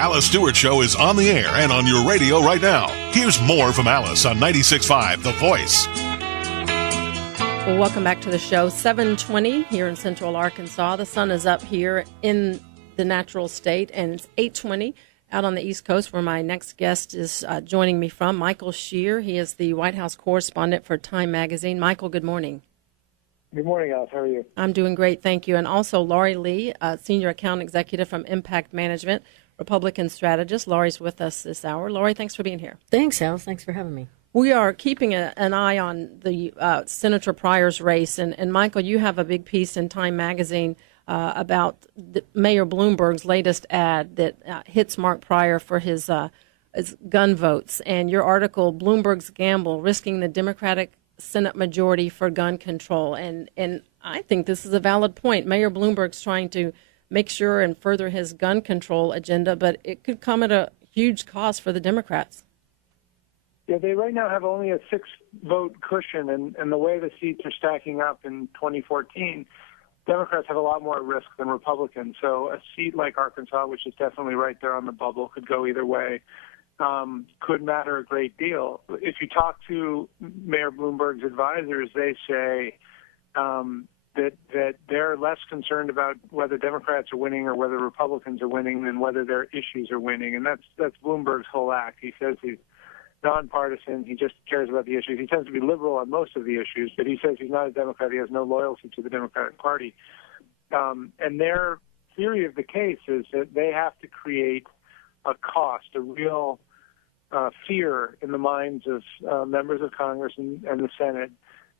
Alice Stewart Show is on the air and on your radio right now. Here's more from Alice on 96.5 The Voice. Well, welcome back to the show. 7:20 here in Central Arkansas. The sun is up here in the natural state, and it's 8:20 out on the East Coast, where my next guest is joining me from, Michael Scherer. He is the White House correspondent for Time Magazine. Michael, good morning. Good morning, Alice. How are you? I'm doing great, thank you. And also Laurie Lee, Senior Account Executive from Impact Management, Republican strategist. Laurie's with us this hour. Laurie, thanks for being here. Thanks, Alice. Thanks for having me. We are keeping an eye on the Senator Pryor's race. And Michael, you have a big piece in Time Magazine about Mayor Bloomberg's latest ad that hits Mark Pryor for his gun votes. And your article, Bloomberg's Gamble, Risking the Democratic Senate Majority for Gun Control. And I think this is a valid point. Mayor Bloomberg's trying to make sure and further his gun control agenda, but it could come at a huge cost for the Democrats. Yeah, they right now have only a 6-vote cushion, and the way the seats are stacking up in 2014, Democrats have a lot more risk than Republicans. So a seat like Arkansas, which is definitely right there on the bubble, could go either way, could matter a great deal. If you talk to Mayor Bloomberg's advisors, they say that they're less concerned about whether Democrats are winning or whether Republicans are winning than whether their issues are winning. And that's Bloomberg's whole act. He says he's nonpartisan. He just cares about the issues. He tends to be liberal on most of the issues, but he says he's not a Democrat. He has no loyalty to the Democratic Party. And their theory of the case is that they have to create a cost, a real fear in the minds of members of Congress and the Senate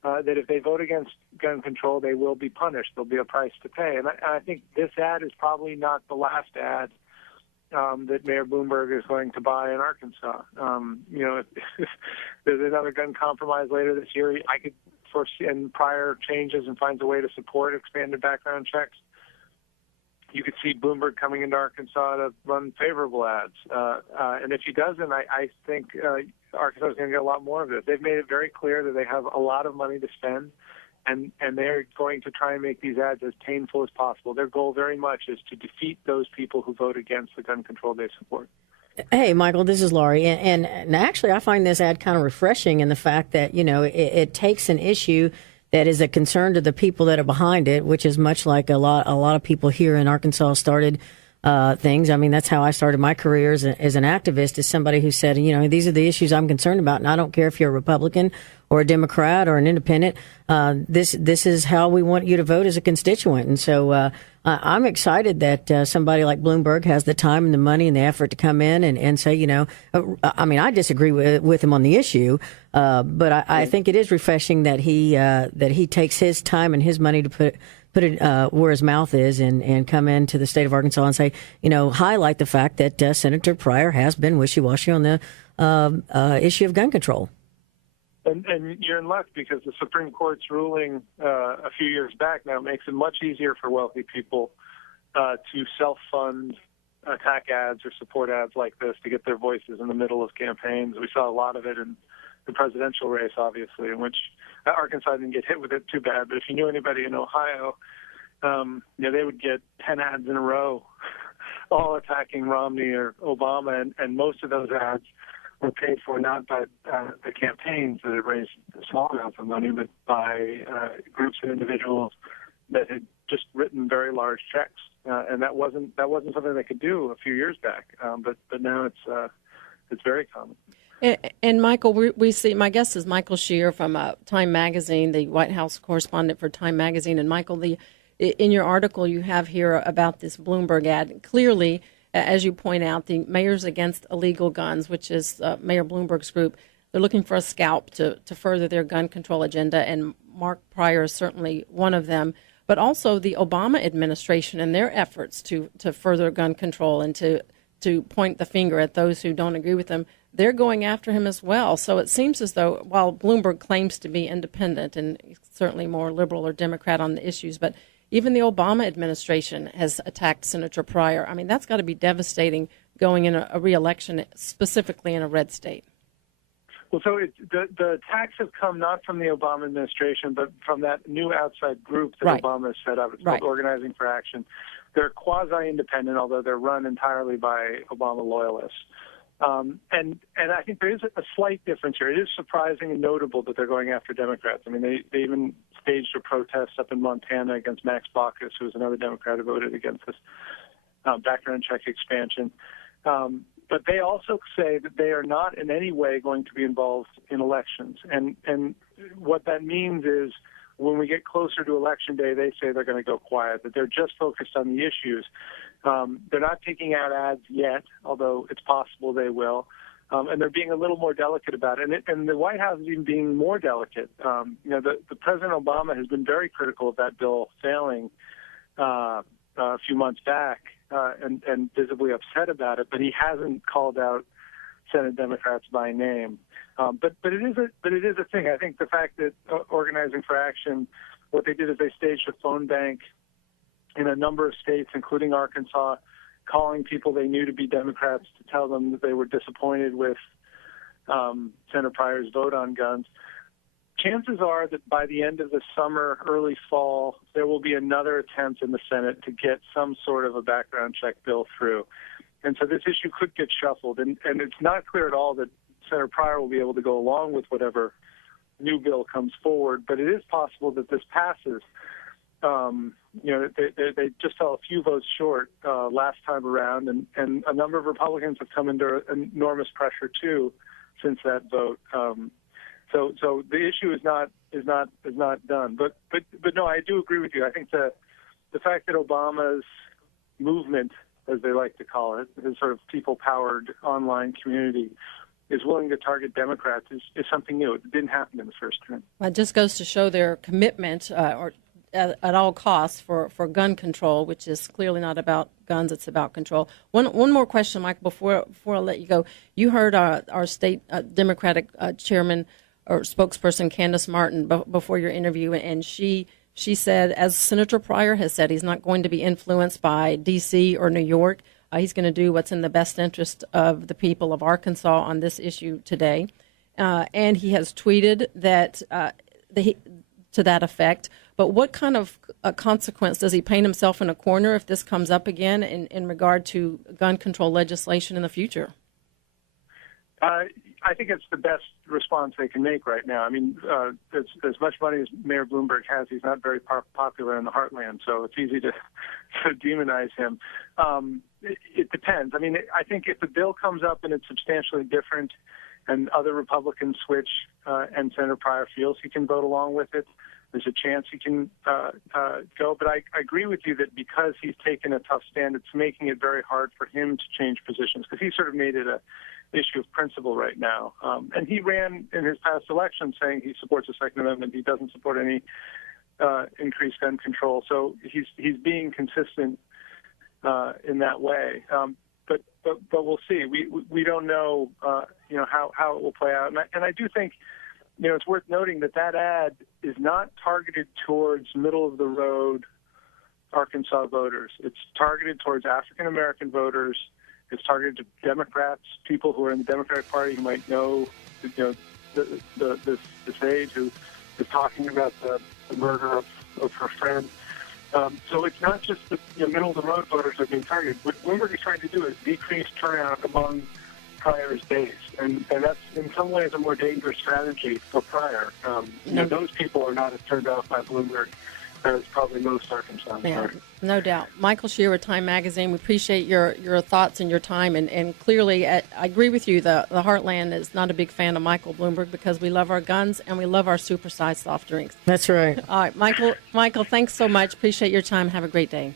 that if they vote against gun control, they will be punished. There'll be a price to pay. And I think this ad is probably not the last ad that Mayor Bloomberg is going to buy in Arkansas. If there's another gun compromise later this year, I could foresee, and Pryor changes and finds a way to support expanded background checks, you could see Bloomberg coming into Arkansas to run favorable ads. And if he doesn't, I think Arkansas is going to get a lot more of it. They've made it very clear that they have a lot of money to spend, and they're going to try and make these ads as painful as possible. Their goal very much is to defeat those people who vote against the gun control they support. Hey, Michael, this is Laurie. And actually, I find this ad kind of refreshing in the fact that, it takes an issue that is a concern to the people that are behind it, which is much like a lot of people here in Arkansas started things. I mean, that's how I started my career as an activist, as somebody who said, these are the issues I'm concerned about, and I don't care if you're a Republican or a Democrat or an independent. This is how we want you to vote as a constituent. And so I'm excited that somebody like Bloomberg has the time and the money and the effort to come in and say, I disagree with him on the issue, but I think it is refreshing that he takes his time and his money to put it where his mouth is and come into the state of Arkansas and say, highlight the fact that Senator Pryor has been wishy-washy on the issue of gun control. And you're in luck because the Supreme Court's ruling a few years back now makes it much easier for wealthy people to self-fund attack ads or support ads like this to get their voices in the middle of campaigns. We saw a lot of it in the presidential race, obviously, in which Arkansas didn't get hit with it too bad. But if you knew anybody in Ohio, they would get 10 ads in a row, all attacking Romney or Obama, and most of those ads were paid for not by the campaigns that had raised small amounts of money, but by groups and individuals that had just written very large checks, and that wasn't something they could do a few years back. But now it's very common. And Michael, we see, my guest is Michael Scherer from Time Magazine, the White House correspondent for Time Magazine. And Michael, in your article you have here about this Bloomberg ad, clearly, as you point out, the Mayors Against Illegal Guns, which is Mayor Bloomberg's group, they're looking for a scalp to further their gun control agenda, and Mark Pryor is certainly one of them. But also the Obama administration and their efforts to further gun control and to point the finger at those who don't agree with them, they're going after him as well. So it seems as though, while Bloomberg claims to be independent and certainly more liberal or Democrat on the issues, but even the Obama administration has attacked Senator Pryor. I mean, that's got to be devastating going in a re-election, specifically in a red state. Well, so the attacks have come not from the Obama administration, but from that new outside group that Right. Obama has set up. It's Right. called Organizing for Action. they're quasi-independent, although they're run entirely by Obama loyalists. And I think there is a slight difference here. It is surprising and notable that they're going after Democrats. I mean, they even staged a protest up in Montana against Max Baucus, who was another Democrat who voted against this background check expansion. But they also say that they are not in any way going to be involved in elections. And what that means is when we get closer to Election Day, they say they're going to go quiet, that they're just focused on the issues. They're not taking out ads yet, although it's possible they will. And they're being a little more delicate about it. And the White House is even being more delicate. The President Obama has been very critical of that bill failing a few months back and visibly upset about it, but he hasn't called out Senate Democrats by name. But it is a thing. I think the fact that Organizing for Action, what they did is they staged a phone bank in a number of states, including Arkansas, calling people they knew to be Democrats to tell them that they were disappointed with Senator Pryor's vote on guns. Chances are that by the end of the summer, early fall, there will be another attempt in the Senate to get some sort of a background check bill through. And so this issue could get shuffled. And it's not clear at all that Senator Pryor will be able to go along with whatever new bill comes forward, but it is possible that this passes. They just fell a few votes short last time around, and a number of Republicans have come under enormous pressure too since that vote. So the issue is not done. But no, I do agree with you. I think the fact that Obama's movement, as they like to call it, his sort of people-powered online community, is willing to target Democrats is something new. It didn't happen in the first term. It just goes to show their commitment at all costs for gun control, which is clearly not about guns, it's about control. One more question, Mike, before I let you go. You heard our state Democratic chairman or spokesperson, Candace Martin, before your interview, and she said, as Senator Pryor has said, he's not going to be influenced by D.C. or New York. He's going to do what's in the best interest of the people of Arkansas on this issue today. And he has tweeted that to that effect. But what kind of consequence does he paint himself in a corner if this comes up again in regard to gun control legislation in the future? I think it's the best response they can make right now. I mean, as much money as Mayor Bloomberg has, he's not very popular in the heartland, so it's easy to demonize him. It depends. I mean, I think if the bill comes up and it's substantially different and other Republicans switch and Senator Pryor feels he can vote along with it, there's a chance he can go. But I agree with you that because he's taken a tough stand, it's making it very hard for him to change positions, because he sort of made it a issue of principle right now. And he ran in his past election saying he supports the Second Amendment. He doesn't support any increased gun control. So he's being consistent in that way. But we'll see. We don't know how it will play out. And I do think it's worth noting that ad is not targeted towards middle of the road Arkansas voters. It's targeted towards African American voters. It's targeted to Democrats, people who are in the Democratic Party who might know, this age, who is talking about the murder of her friend. So it's not just the middle of the road voters that are being targeted. What Bloomberg is trying to do is decrease turnout among Pryor's base, and that's in some ways a more dangerous strategy for Pryor. Those people are not as turned off by Bloomberg as probably most Arkansans are. No doubt. Michael Scherer, Time Magazine, we appreciate your thoughts and your time. And clearly, I agree with you, the Heartland is not a big fan of Michael Bloomberg because we love our guns and we love our supersized soft drinks. That's right. All right, Michael, thanks so much. Appreciate your time. Have a great day.